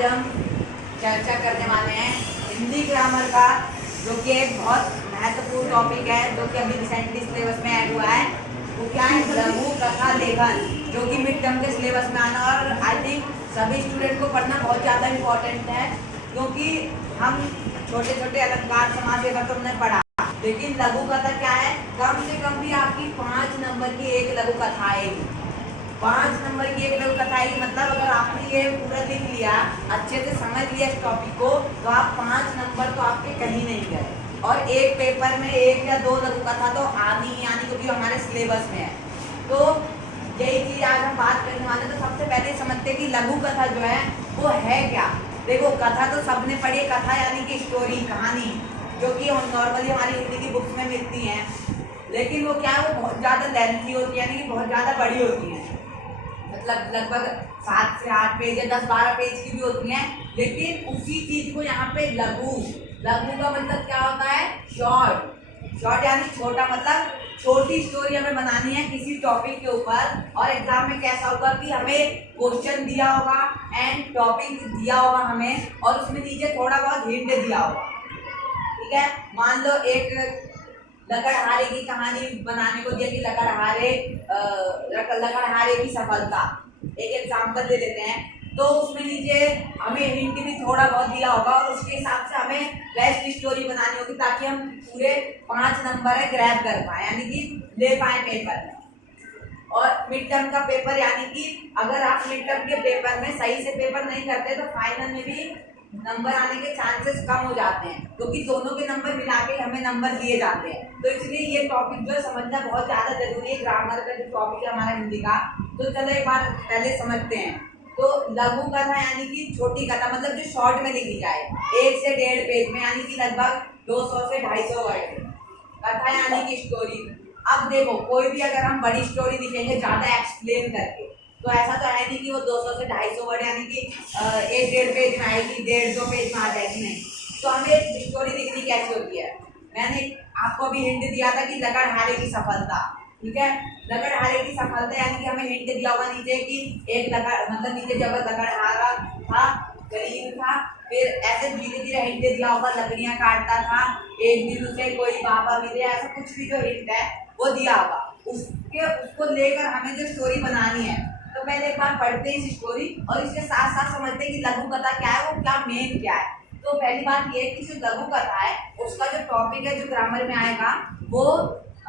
आज हम चर्चा करने वाले हैं हिंदी ग्रामर का, जो कि एक बहुत महत्वपूर्ण टॉपिक है, जो कि अभी रिसेंटली सिलेबस में ऐड हुआ है। वो क्या है? लघु कथा लेखन, जो कि मिड टर्म के सिलेबस में आना, और आई थिंक सभी स्टूडेंट को पढ़ना बहुत ज़्यादा इम्पोर्टेंट है, क्योंकि हम छोटे छोटे अलंकार समास ये तो हमने पढ़ा, लेकिन लघु कथा क्या है? कम से कम भी आपकी 5 नंबर की एक लघु कथा आएगी। 5 नंबर की एक लघु कथा आएगी, मतलब अगर आपने ये पूरा लिख लिया, अच्छे से समझ लिया इस टॉपिक को, तो आप 5 नंबर तो आपके कहीं नहीं गए। और एक पेपर में 1 या 2 लघु कथा तो आनी ही आनी, क्योंकि हमारे सिलेबस में है। तो यही चीज़ आज हम बात करने वाले हैं। तो सबसे पहले समझते हैं कि लघु कथा जो है वो है क्या। देखो, कथा तो सबने पढ़ी है। कथा यानी कि स्टोरी, कहानी, जो कि नॉर्मली हमारी हिंदी की बुक्स में मिलती हैं, लेकिन वो क्या है, वो बहुत ज़्यादा लेंथी होती है, यानी कि बहुत ज़्यादा बड़ी होती है। मतलब लगभग 7 से 8 पेज या 10-12 पेज की भी होती हैं। लेकिन उसी चीज़ को यहाँ पे लघु का मतलब क्या होता है? शॉर्ट यानी छोटा, मतलब छोटी स्टोरी हमें बनानी है किसी टॉपिक के ऊपर। और एग्जाम में कैसा होगा कि हमें क्वेश्चन दिया होगा एंड टॉपिक दिया होगा हमें, और उसमें नीचे थोड़ा बहुत हिंट दिया होगा। ठीक है, मान लो एक लकड़हारे की कहानी बनाने को दिया कि लकड़हारे की सफलता, एक एग्जाम्पल दे देते हैं। तो उसमें नीचे हमें हिंट भी थोड़ा बहुत दिया होगा, और उसके हिसाब से हमें बेस्ट स्टोरी बनानी होगी, ताकि हम पूरे 5 नंबर है ग्रैब कर पाए, यानी कि ले पाए पेपर में। और मिड टर्म का पेपर, यानी कि अगर आप मिड टर्म के पेपर में सही से पेपर नहीं करते, तो फाइनल में भी नंबर आने के चांसेस कम हो जाते हैं, क्योंकि दोनों के नंबर मिला के हमें नंबर दिए जाते हैं। तो इसलिए ये टॉपिक जो है समझना बहुत ज़्यादा जरूरी है, ग्रामर का जो टॉपिक है हमारा हिंदी का। तो चलो एक बार पहले समझते हैं। तो लघु कथा यानी कि छोटी कथा, मतलब जो शॉर्ट में लिखी जाए, 1 से 1.5 पेज में, यानी कि लगभग 200 से 250 वर्ड। कथा यानी कि स्टोरी। अब देखो, कोई भी अगर हम बड़ी स्टोरी लिखेंगे ज़्यादा एक्सप्लेन करके, तो ऐसा तो है नहीं कि वो 200 से 250 वर्ड, यानी कि 1-1.5 पेज में आएगी, 150 पेज में आ जाएगी, नहीं। तो हमें एक स्टोरी लिखनी कैसी होती है? मैंने आपको अभी हिंट दिया था कि लकड़हारे की सफलता। ठीक है, लकड़हारे की सफलता, यानी कि हमें हिंट दिया हुआ नीचे कि एक मतलब नीचे जब लकड़हारा था, गरीब था, फिर ऐसे धीरे धीरे हिंट दिया होगा, लकड़ियां काटता था, एक दिन उसे कोई बाबा मिले, ऐसा कुछ भी जो हिंट है वो दिया होगा। उसको लेकर हमें जो स्टोरी बनानी है, तो पहले एक बार पढ़ते हैं इस स्टोरी, और इसके साथ साथ समझते हैं कि लघु कथा क्या है, वो क्या मेन क्या है। तो पहली बात ये है कि जो लघु कथा है उसका जो टॉपिक है, जो ग्रामर में आएगा, वो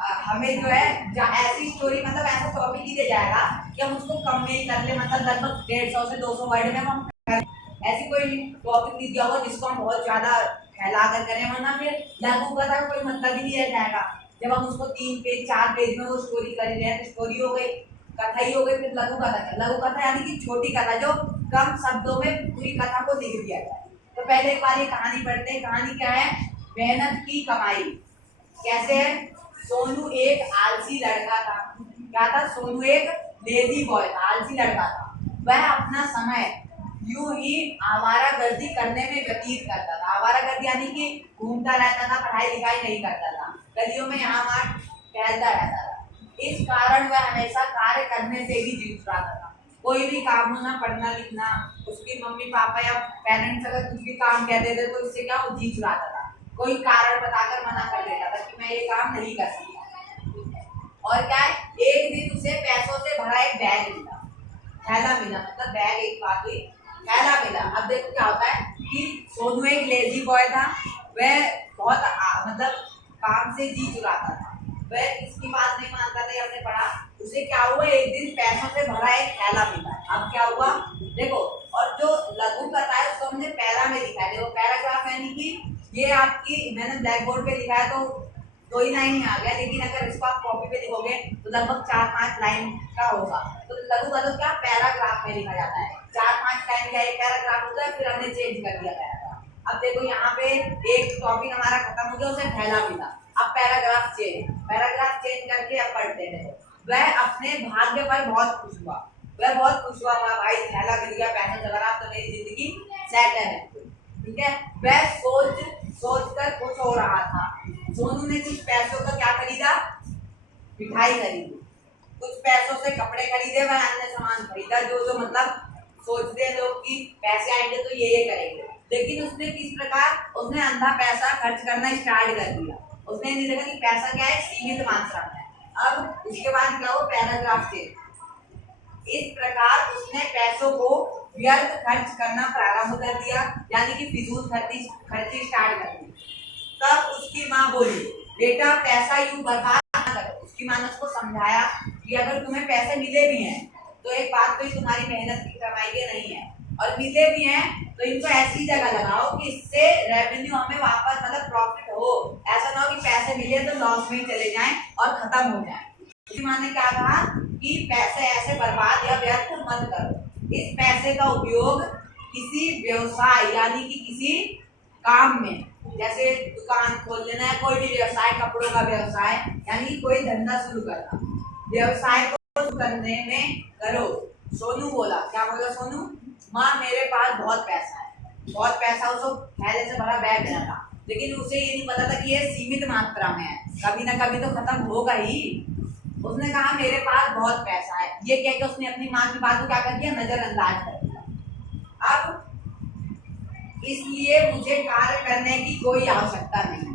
हमें जो है ऐसी स्टोरी, मतलब ऐसा टॉपिक ही दे जाएगा कि हम उसको कम में ही कर ले, मतलब लगभग 150 से 200 वर्ड में हम ऐसी कोई टॉपिक नहीं दिया होगा जिसको हम बहुत ज्यादा फैला कर करें, वरना फिर लघु कथा का कोई मतलब ही नहीं रह जाएगा। जब हम उसको 3 पेज 4 पेज में वो स्टोरी कर रहे हैं, तो स्टोरी हो गई, कथा ही हो गई। फिर लघु कथा यानी कि छोटी कथा, जो कम शब्दों में पूरी कथा को लिख दिया जाए। तो पहले एक बार ये कहानी पढ़ते हैं। कहानी क्या है? मेहनत की कमाई। कैसे है? सोनू एक आलसी लड़का था। क्या था? सोनू एक लेजी बॉय था, आलसी लड़का था। वह अपना समय यूं ही आवारागर्दी करने में व्यतीत करता था। आवारागर्दी यानी कि घूमता रहता था, पढ़ाई लिखाई नहीं करता था, गलियों में यहाँ वहाँ टहलता रहता था। इस कारण वह हमेशा कार्य करने से भी जी चुराता था। कोई भी काम होना, पढ़ना लिखना, उसकी मम्मी पापा या पेरेंट्स अगर कुछ भी काम कहते थे, तो इससे क्या, वो जी चुराता था। कोई कारण बताकर मना कर देता था कि मैं ये काम नहीं कर सकता। और क्या है, एक दिन उसे पैसों से भरा एक बैग मिला, थैला मिला, मतलब बैग एक बात हुई, थैला मिला। अब देखो क्या होता है कि सोनू एक लेजी बॉय था, वह बहुत मतलब काम से जी चुराता था, वह इसकी बात नहीं मानता था। हमने पढ़ा, उसे क्या हुआ, एक दिन पैसों से भरा एक थैला मिला। अब क्या हुआ देखो, और जो लघु कथा है उसको हमने पैरा में लिखा है। देखो, पैराग्राफ यानी कि ये आपकी, मैंने ब्लैक बोर्ड पे लिखा है तो 2 ही लाइन में आ गया, लेकिन अगर इसको आप कॉपी पे लिखोगे तो लगभग 4-5 लाइन का होगा। तो लघु कथा क्या पैराग्राफ में लिखा जाता है, 4-5 लाइन का एक पैराग्राफ होता है, फिर हमने चेंज कर दिया पैराग्राफ। अब देखो, यहाँ पे एक टॉपिक हमारा खत्म हो गया, उसे थैला मिला। अब पैराग्राफ चेंज करके अब पढ़ते हैं। वह अपने भाग्य पर बहुत खुश हुआ। भाई थैला मिल गया, पैसे से भरा, तो मेरी जिंदगी सेट है। ठीक है, वह सोच कर खुश हो रहा था। सोनू ने कुछ पैसों का क्या खरीदा? मिठाई खरीदी। कुछ पैसों से कपड़े खरीदे, वह अन्य सामान खरीदा, जो मतलब सोचते हैं लोग कि पैसे आएंगे तो ये करेंगे, लेकिन उसने किस प्रकार उसने अंधा पैसा खर्च करना स्टार्ट कर दिया। उसने नहीं देखा कि पैसा क्या है, सीमित मात्रा में। अब उसके बाद क्या हो, पैराग्राफ से इस प्रकार उसने पैसों को व्यर्थ खर्च करना प्रारंभ कर दिया, यानी कि फिजूल खर्ची स्टार्ट कर दी। तब उसकी माँ बोली, बेटा पैसा यूं बर्बाद ना करो। उसकी माँ ने उसको समझाया कि अगर तुम्हें पैसे मिले भी हैं तो एक बात तो तुम्हारी मेहनत की कमाई के नहीं है, और मिले भी हैं तो इनको ऐसी जगह लगाओ कि इससे रेवेन्यू हमें वापस मतलब प्रॉफिट हो। ऐसा ना हो कि पैसे मिले तो लॉस में चले जाएं और खत्म हो जाएं। उसकी माँ ने क्या कहा कि पैसे ऐसे बर्बाद या व्यर्थ मत करो, इस पैसे का उपयोग किसी व्यवसाय यानी कि किसी काम में, जैसे दुकान खोल लेना है, कोई भी व्यवसाय, कपड़ों का व्यवसाय यानी कि कोई धंधा शुरू करना, व्यवसाय को शुरू करने में करो। सोनू बोला, क्या बोला सोनू, माँ मेरे पास बहुत पैसा है, बहुत पैसा। उसको थैले से भरा बैग देना था, लेकिन उसे ये नहीं पता था कि ये सीमित मात्रा में है, कभी ना कभी तो खत्म होगा ही। उसने कहा मेरे पास बहुत पैसा है, ये कह के उसने अपनी माँ की बात को क्या कर दिया, नजरअंदाज कर दिया। अब इसलिए मुझे कार्य करने की कोई आवश्यकता नहीं,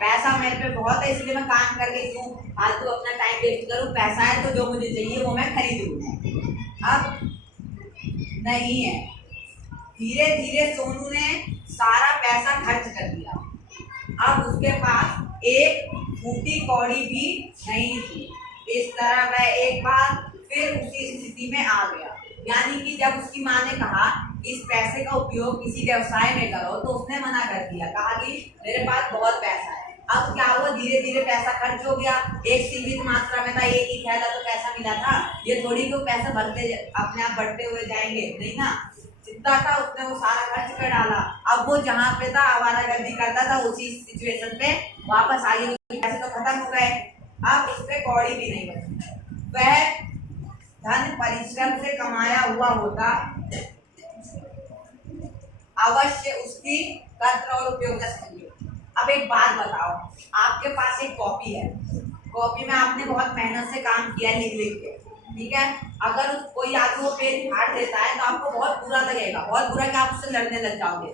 पैसा मेरे पे बहुत है, इसलिए मैं काम करके क्यों फालतू अपना टाइम वेस्ट करूं। पैसा है तो जो मुझे चाहिए वो मैं खरीद लूं। अब नहीं है, धीरे धीरे सोनू ने सारा पैसा खर्च कर दिया। अब उसके पास एक फूटी कौड़ी भी नहीं थी। इस तरह वह एक बार फिर उसी स्थिति में आ गया, यानी कि जब उसकी माँ ने कहा इस पैसे का उपयोग किसी व्यवसाय में करो तो उसने मना कर दिया, कहा कि मेरे पास बहुत पैसा है। अब क्या हुआ, धीरे धीरे पैसा खर्च हो गया, एक सीमित मात्रा में था, एक ही थैला तो पैसा मिला था, ये थोड़ी को पैसा भरते अपने आप बढ़ते हुए जाएंगे, नहीं ना। जितना था उसने वो सारा खर्च कर डाला। अब वो जहाँ पे था आवारागर्दी करता था, उसी सिचुएशन पे वापस आ गई, पैसे तो खत्म हो गए, अब उस पे कौड़ी भी नहीं बची। वह धन परिश्रम से कमाया हुआ होता, अवश्य उसकी कद्र और उपयोग न समझिए। अब एक बात बताओ, आपके पास एक कॉपी है, कॉपी में आपने बहुत मेहनत से काम किया लिख लिख के, ठीक है। अगर कोई आदमी वो पेज फाड़ देता है तो आपको बहुत बुरा लगेगा, बहुत बुरा कि आप उससे लड़ने लग जाओगे,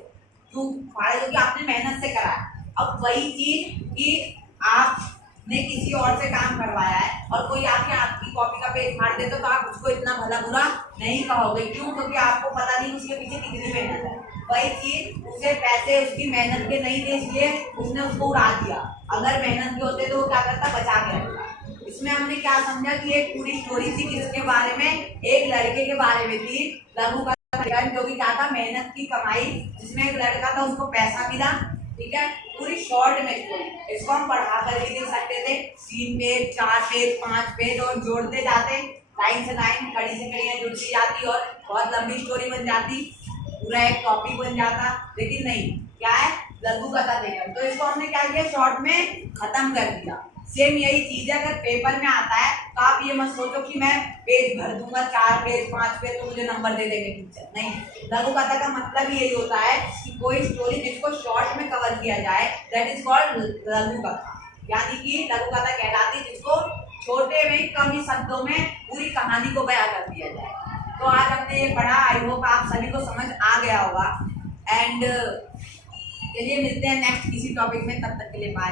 क्यों फाड़े, क्योंकि आपने मेहनत से करा है। अब वही चीज कि आपने किसी और से काम करवाया है और कोई आके आपकी कॉपी का पेज फाड़ देता तो आप उसको इतना भला बुरा नहीं कहोगे, क्यों, क्योंकि आपको पता नहीं उसके पीछे कितनी मेहनत है। वही चीज, उसे पैसे उसकी मेहनत के नहीं थे इसलिए उसने उसको उड़ा दिया, अगर मेहनत के होते तो वो क्या करता, बचा के रखता। इसमें हमने क्या समझा कि एक पूरी स्टोरी थी किसके बारे में, एक लड़के के बारे में थी, लघु कथा, जो कि क्या था, मेहनत की कमाई, जिसमें एक लड़का था उसको पैसा मिला, ठीक है। पूरी शॉर्ट में स्टोरी, इसको हम पढ़ा कर भी देख सकते थे, 3 पेज 4 पेज 5 पेज और जोड़ते जाते, लाइन से लाइन, कड़ी से कड़ियां जुड़ती जाती और बहुत लंबी स्टोरी बन जाती, पूरा एक टॉपिक बन जाता। लेकिन नहीं, क्या है, लघु कथा देकर, तो इसको हमने क्या किया, शॉर्ट में खत्म कर दिया। सेम यही चीज है, अगर पेपर में आता है तो आप ये मत सोचो कि मैं पेज भर दूंगा 4 पेज 5 पेज तो मुझे नंबर दे देंगे टीचर, नहीं। लघु कथा का मतलब यही होता है कि कोई स्टोरी जिसको शॉर्ट में कवर किया जाए, दैट इज कॉल्ड लघु कथा, यानी कि लघु कथा कहलाती है जिसको छोटे में कम ही शब्दों में पूरी कहानी को बयां कर दिया जाए। तो आज हमने ये पढ़ा, आई होप आप सभी को समझ आ गया होगा। एंड चलिए मिलते हैं नेक्स्ट किसी टॉपिक में, तब तक के लिए बाय।